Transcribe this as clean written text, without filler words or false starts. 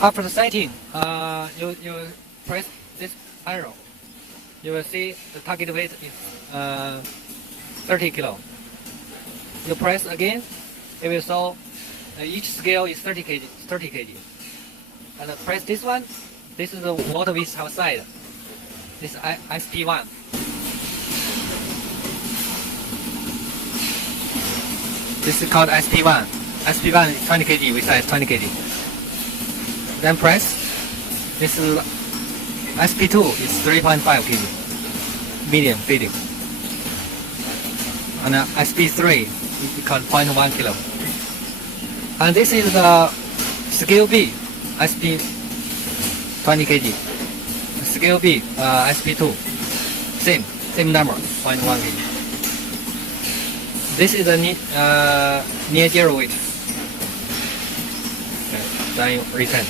After the setting, you press this arrow. You will see the target weight is 30 kilo. You press again, it will show each scale is 30 kg. 30 kg. And press this one. This is the water width outside. This is SP1. This is called SP1. SP1 is 20 kg. We size 20 kg. Then press. This is SP2 is 3.5 kg. Medium feeding. And SP3 is called 0.1 kilo. And this is the scale B, SP 20 kg. Scale B, SP2, same number, 0.1 kg. This is the near zero weight. Okay, then you return.